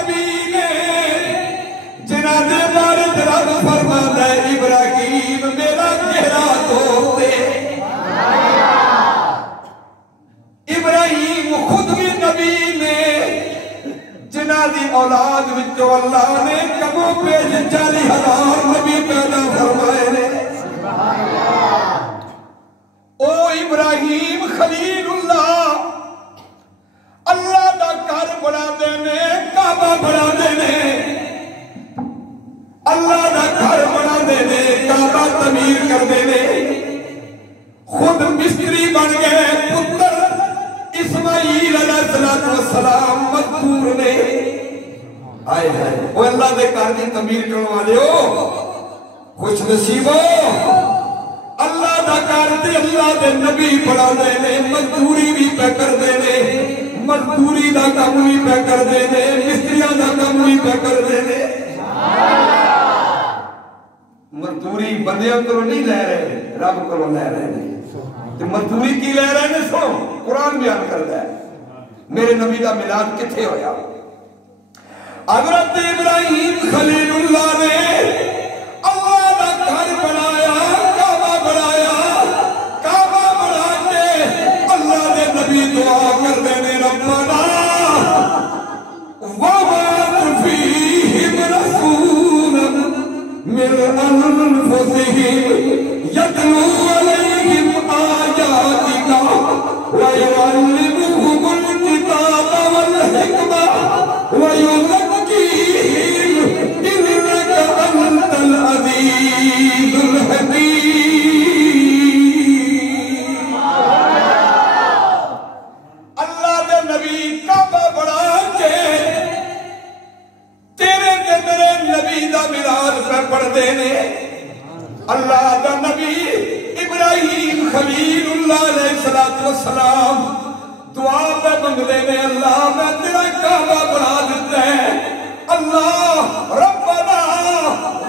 نبی نے جنہاں دے بارے رب فرماتا ہے ابراہیم میرا گہرا دوست ہے۔ ابراہیم خود بھی نبی نے جنہاں دی اولاد وچوں اللہ نے کموں پیش 40,000 نبی پیدا فرمائے نے۔ او ابراہیم خلیل اللہ دا گھر بنا دینے کعبہ بنا دینے اللہ دا گھر بنا دینے کعبہ تعمیر کر دینے خود مستری بن گئے پتر اسماعیل علیہ السلام مذکور نے آئے ہیں وہ اللہ دے گھر دی تعمیر کرنے والے ہو خوش نصیبو اللہ دا گھر تے اللہ دے نبی بنا دینے مزدوری بھی پہ کر دینے مزدوری دا کام بھی پہ کر دینے مستریاں دا کام بھی پہ کر دینے مزدوری بندیاں کرو نہیں لے رہے رب کرو لے رہے ہیں تو مزدوری کی لے رہے ہیں سنو قرآن بیان کرتا ہے میرے نبی دا میلاد کتھے ہویا حضرت ابراہیم خلیل اللہ نے اللہ دا گھر بنایا کعبہ بنا کے اللہ دے نبی دعا کر دینے ربنا وَبَعَثْ فِيهِمْ رَسُولًا مِنْ أَنفُسِهِمْ يَتْلُو عَلَيْهِمْ آيَاتِكَ وَيُعَلِّمُهُمُ الْكِتَابَ وَالْحِكْمَةَ وَيُزَكِّيهِمْ إِنَّكَ أَنْتَ الْعَزِيزُ الْحَكِيمُ۔ اللہ دے نبی کعبہ بنا کے تیرے تے میرے نبی دا میلاد پہ پڑھ دینے اللہ دا نبی ابراہیم خلیل اللہ علیہ السلام دعا پہ منگ دینے اللہ میں تیرا کعبہ بنا دیتا ہے اللہ ربنا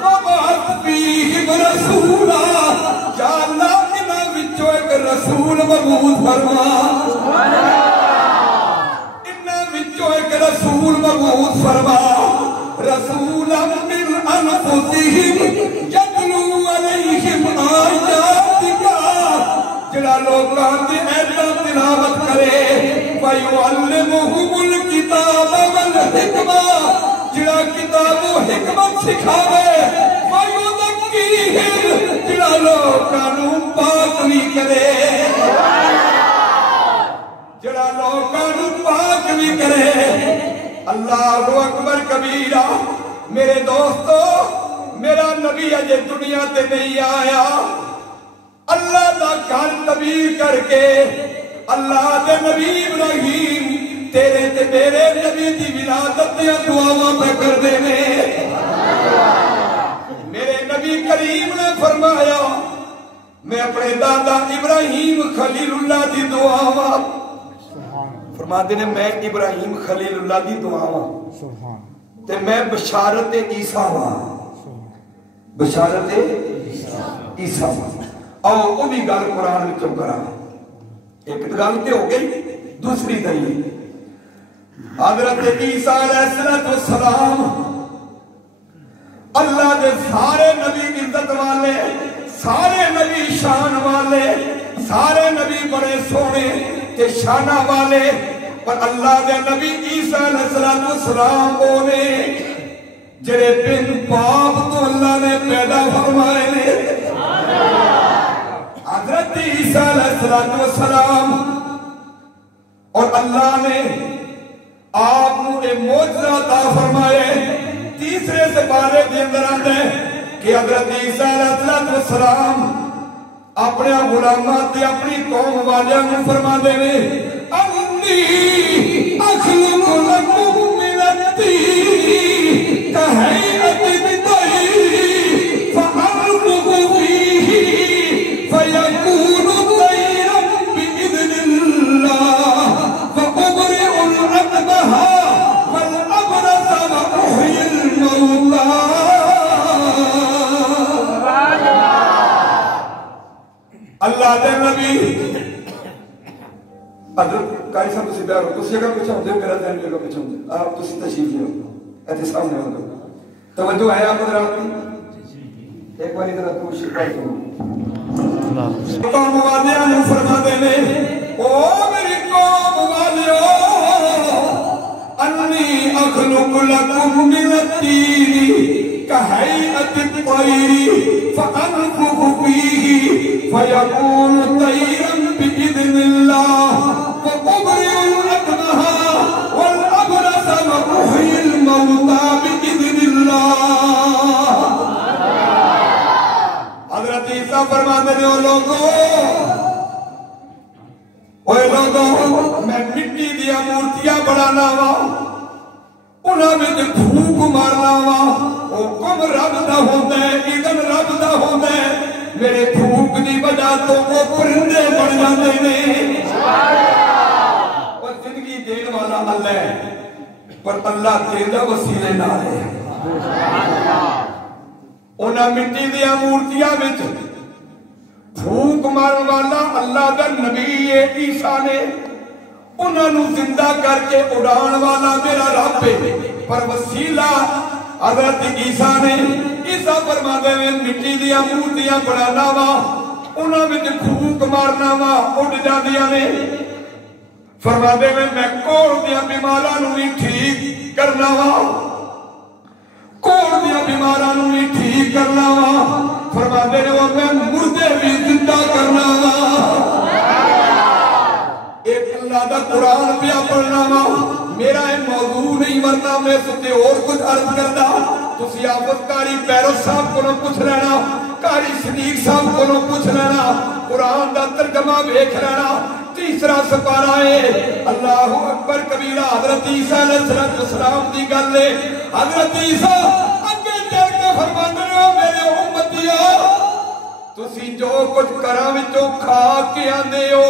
وبعث فیہم رسولا یا اللہ انہاں وچوں ایک رسول مبعوث فرما انہاں وچوں ایک رسول مبعوث فرما رسولا من انفسہم یتلو علیہم آیاتک جڑا لوگاں دی ایتاں تلاوت کرے وَيُعَلِّمُهُمُ الْكِتَابَ وَالْحِكْمَةَ جڑا کتاب و حکمت سکھاوے وَيُزَكِّيهِمْ جڑا لوگاں نوں پاک بھی کرے جڑا لوگاں نوں پاک بھی کرے اللہ اکبر کبیرہ میرے دوستو میرا نبی اجے دنیا تے نہیں آیا اللہ دا گھر تعمیر کر کے اللہ دے نبی ابراہیم تیرے تے میرے نبی دی ولادت دیا دعاواں پہ کر دینے میرے نبی کریم نے فرمایا میں اپنے دادا ابراہیم خلیل اللہ دی دعاواں فرما دینے میں ابراہیم خلیل اللہ دی دعاواں تے میں بشارت عیسیٰ ہاں بشارت عیسیٰ اور وہ بھی گل قرآن میں چم کرا ایک گل تے ہو گئی دوسری دلیل حضرت عیسیٰ علیہ السلام اللہ دے سارے نبی عزت والے سارے نبی شان والے سارے نبی بڑے سونے تے شانہ والے پر اللہ دے نبی عیسیٰ علیہ السلام ہونے جڑے بن باپ تو اللہ نے پیدا فرمائے نے حضرت عیسیٰ علیہ السلام اور اللہ نے آپ کو ایک معجزہ عطا فرمائے تیسرے سے بارے دے اندر آتے ہیں کہ حضرت عیسیٰ علیہ السلام اپنے غلامات تے اپنی قوم والیاں کو فرما دے نے انی اخلق لکم من الطین کہیئت الطیر فأنفخ فیہ فیکون طیرا بإذن اللہ فأبرئ الأكمہ والأبرص وأحیی الموتى اللہ دے نبی حضرت قاری صاحب تسی بیار ہو تسی اگر پچھا ہوتے میرا ذہن جگہ پچھا ہوتے آپ تسی تشریف لے ہو ایسے سامنے ہو دو توجہ ہے آپ حضرات کی ایک باری ذرا تو شکر کرو قوم والیاں نو فرما دے نے او میری قوم والیو انی اخلق لکم من الطین کہیئت الطیر فانفخ فیہ فیکون طیرا بإذن اللہ وأبرئ الأكمہ والأبرص وأحیی الموتى بإذن اللہ حضرت عیسیٰ فرماتے ہیں اوے لوگوں میں مٹی دیا مورتیاں بڑھانا وا انہاں میں پھونک مارنا وا حکم رب دا ہوندا ہے اذن رب دا ہوندا ہے میرے پھونک دی وجہ تو وہ پرندے بن جاندے نے اور زندگی دین والا اللہ ہے پر اللہ دیندا وسیلے نال ہے انہاں مٹی دیا مورتیاں وچ پھونک مارن والا اللہ دا نبی عیسیٰ نے انہاں نو زندہ کر کے اڑان والا میرا رب ہے پر وسیلہ حضرت عیسیٰ نے عیسیٰ فرماتے ہیں مٹی دیا مورتیاں بنانا وا انہاں وچ پھونک مارنا وا اڑ جاندیاں نے فرماتے ہیں میں کوڑ دیا بیماراں نو بھی ٹھیک کرنا وا کوڑ دیا بیماراں نو بھی ٹھیک کرنا وا فرماتے ہیں وہ میں مردے بھی زندہ کرنا وا ایک اللہ دا قرآن پیا پڑھنا وا میرا ہے موضوع نہیں ورنہ میں ستے اور کچھ عرض کردا تسی آفت کاری پیرو صاحب کو نہ پوچھ لینا کاری صدیق صاحب کو نہ پوچھ لینا قرآن دا ترجمہ دیکھ لینا تیسرا سپارہ ہے اللہ اکبر کبیرہ حضرت عیسیٰ علیہ السلام دی گل ہے حضرت عیسیٰ اگے چل کے فرماندے ہو میرے امتیاں تسی جو کچھ کراں وچوں کھا کے آندے ہو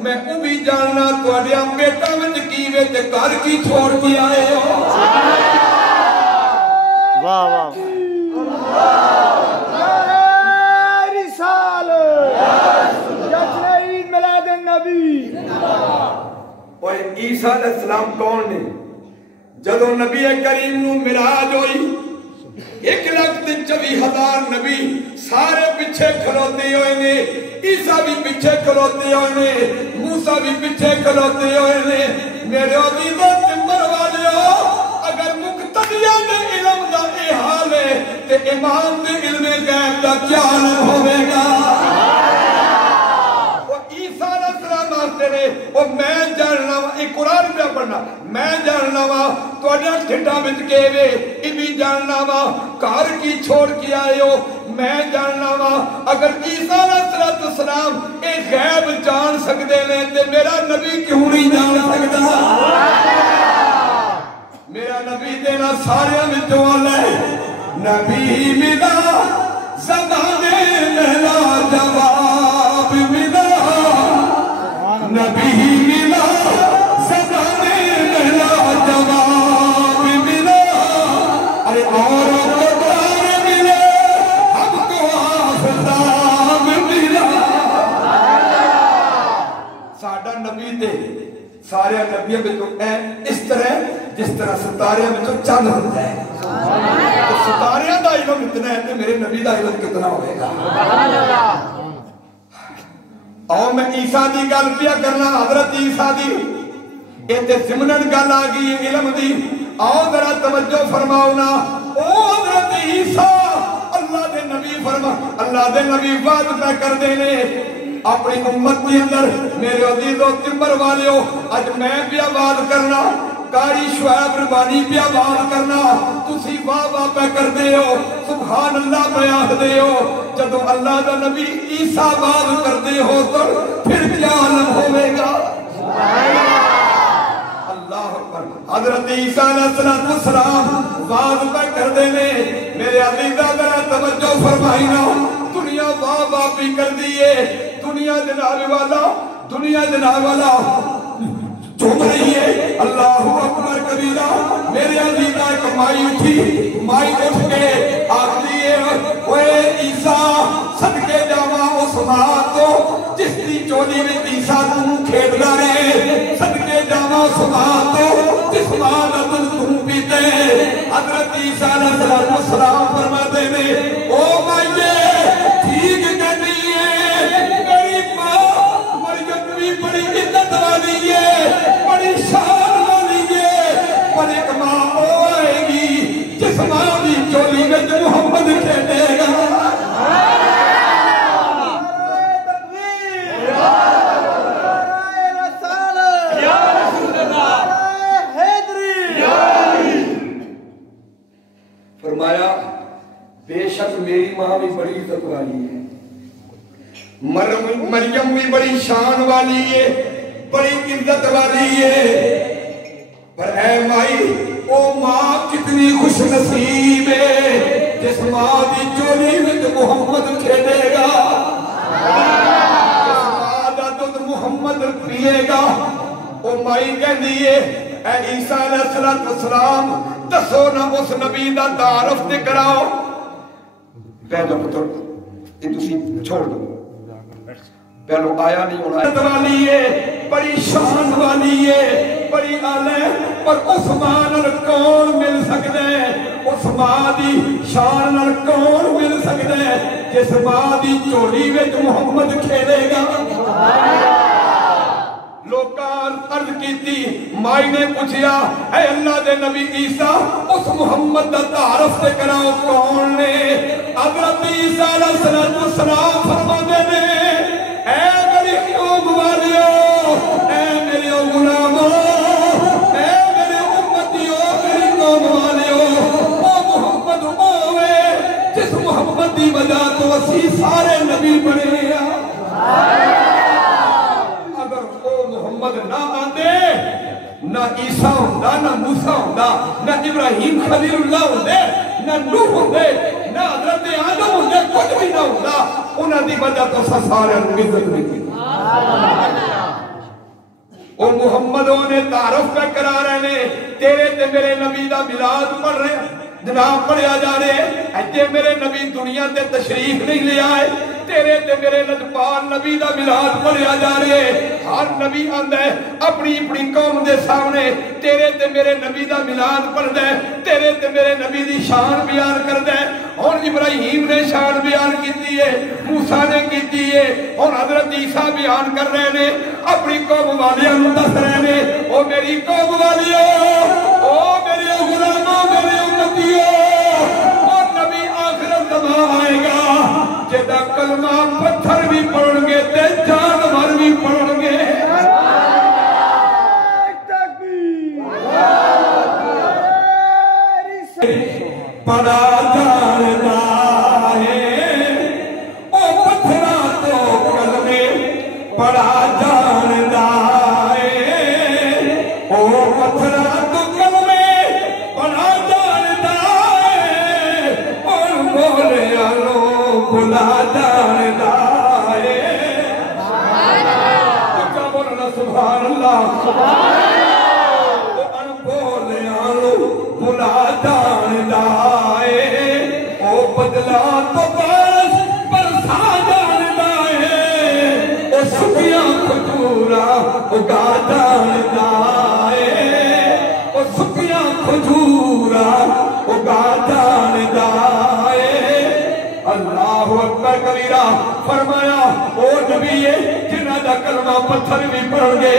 میں او بھی جاننا تواڈے بیٹا وچ کی وے تے گھر کی چھوڑ کے آئے ہو واہ واہ عیسیٰ علیہ السلام کون نے جدو نبی کریم نو معراج ہوئی 1,24,000 نبی سارے پیچھے کھلوتے ہوئے نے عیسیٰ بھی پیچھے کھلوتے ہوئے نے موسیٰ بھی پیچھے کھلوتے ہوئے نے میرے عزیزوں تمبر والے ہو اگر مقتدیہ دے علم دا اے حال ہے تے امام دے علم غیب دا کیا عالم ہوئے گا وہ میں جاننا وا ایک قرآن پہ پڑھنا میں جاننا وا تو اڈیا ٹھنڈا بچ کے وے بھی جاننا وا کار کی چھوڑ کے آئے ہو میں جاننا وا اگر عیسیٰ علیہ السلام ایک غیب جان سکتے ہیں تے میرا نبی کیوں نہیں جان سکتا میرا نبی دینا سارے وچوں والا ہے نبی ملا زبانے ملا جواب ملا نبی ملا زبانے ملا جواب ملا ارے اور قرآن ملے ہم کو آفتاب ملا ساڈا نبی دے سارے نبیوں وچوں اس طرح جس طرح ستارے وچوں چاند ہوتا ہے ستارے دا علم اتنا ہے تے میرے نبی دا علم کتنا ہوئے گا اور میں عیسیٰ دی گل پیا کرنا حضرت عیسیٰ دی ایتے زمنن گل آگئی علم دی آؤ ذرا توجہ فرماؤنا او حضرت عیسیٰ اللہ دے نبی فرما اللہ دے نبی بات پہ کر دینے اپنی امت کے اندر میرے عزیزوں تمبر والے ہو آج میں بھی آواز کرنا کاری شعیب ربانی بھی آواز کرنا تسی واہ واہ پہ کر دے ہو سبحان اللہ پہ آخ دے ہو جدو اللہ دا نبی عیسیٰ آواز کر دے ہو تو پھر کیا عالم ہوئے گا اللہ اکبر حضرت عیسیٰ علیہ السلام آواز پہ کر دینے میرے عزیزہ ذرا توجہ فرمائینا دنیا واہ واہ بھی کر دیئے دنیا جناب والا چوم رہی ہے اللہ اکبر کبیرہ میرے عزیزہ ایک مائی اٹھی مائی اٹھ کے آخری ہے اوے عیسیٰ صدقے جاوا اس ماں تو جس دی چولی میں عیسیٰ تم کھیل رہے صدقے جاوا اس ماں تو جس ماں تم پیتے عیسیٰ علیہ السلام فرماتے ہیں او مائیے ٹھیک کہنی ہے میری ماں مریم بھی بڑی عزت والی ہے بڑی شان والی ہے پر ایک ماں وہ آئے گی جس ماں بھی چولی میں محمد کھیلے گا فرمایا بے شک میری ماں بھی بڑی عزت والی ہے مریم بھی بڑی شان والی ہے بڑی عزت والی ہے پر اے مائی او ماں کتنی خوش نصیب ہے جس ماں دی چولی میں محمد کھیلے گا جس ماں دا دودھ محمد پیے گا او مائی کہہ دیئے اے عیسیٰ علیہ السلام دسو نہ اس نبی دا تعارف تے کراؤ پہلو پتر یہ تسی چھوڑ دو پہلو آیا نہیں ہونا عزت والی ہے بڑی شان والی ہے بڑی آلے پر اس ماں نال کون مل سکتے ہیں اس ماں دی شان نال کون مل سکتے ہیں جس ماں دی چولی وچ محمد کھیلے گا لوکان عرض کی تھی مائی نے پوچھیا اے اللہ دے نبی عیسیٰ اس محمد دا تعارف سے کراؤ کون نے حضرت عیسیٰ علیہ السلام فرماتے نے اے میری قوم والیو اے میری غلاموں اے میرے امتیوں میری قوم والیو او محمد ہوئے جس محمد دی وجہ تو اسی سارے نبی بنے محمد نہ آندے نہ عیسیٰ ہوندہ نہ موسیٰ ہوندہ نہ ابراہیم خلیل اللہ ہوندے نہ نوح ہوندے نہ حضرت آدم ہوندے کچھ بھی نہ ہوندہ انہاں دی وجہ تو سارے عزت نہیں کی او محمدوں نے تعارف کا کرا رہے نے تیرے تے میرے نبی دا میلاد پڑھ رہے جناب پڑھیا جا رہے اجے میرے نبی دنیا تے تشریف نہیں لے آئے تیرے تے میرے لجپال نبی دا میلاد پڑھیا جا رہے ہر نبی آندہ ہے اپنی اپنی قوم دے سامنے تیرے تے میرے نبی دا میلاد پڑھ دے تیرے تے میرے نبی دی شان بیان کر دے اور ابراہیم نے شان بیان کیتی ہے موسیٰ نے کیتی ہے اور حضرت عیسیٰ بیان کر رہے نے اپنی قوم والیاں دس رہے نے او میری قوم والیوں او میری غلاموں میرے امتیوں اور نبی آخرت زمان آئے گا جدہ کلمہ پتھر بھی پڑھن گے تے جانور بھی پڑھن گے بڑا جانتا ہے او پتھرا تو کلمے بڑا جانتا ہے او پتھرا تو کلمے بڑا جانتا ہے اور بولے آلو بلا جانتا ہے کیا بولنا سبحان اللہ او ان بولے آلو بلا جانتا ہے او بدلا تو بارش برسا جانتا ہے او سکیاں کھجورا اگا جانتا ہے او سکیاں کھجورا اگا جانتا ہے اللہ اکبر کبیرہ فرمایا او نبی جنہ دا کلمہ پتھر بھی پڑھ گے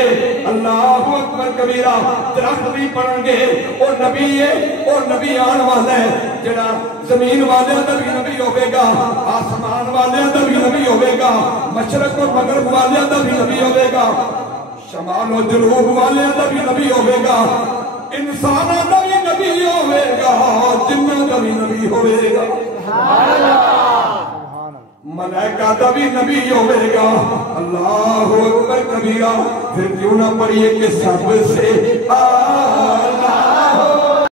اللہ اکبر کبیرہ درخت بھی پڑھ گے او نبی آن والا ہے جنہ زمین والے دا بھی نبی ہوئے گا آسمان والے دا بھی نبی ہوئے گا مشرق و مغرب والے دا بھی نبی ہوئے گا شمال و جنوب والے دا بھی نبی ہوئے گا انسانہ دا بھی نبی ہوئے گا جنہ دا بھی نبی ہوئے گا ملائکہ دا بھی نبی ہوئے گا اللہ اکبر کبیرہ پھر کیوں نہ پڑھئے کہ سب سے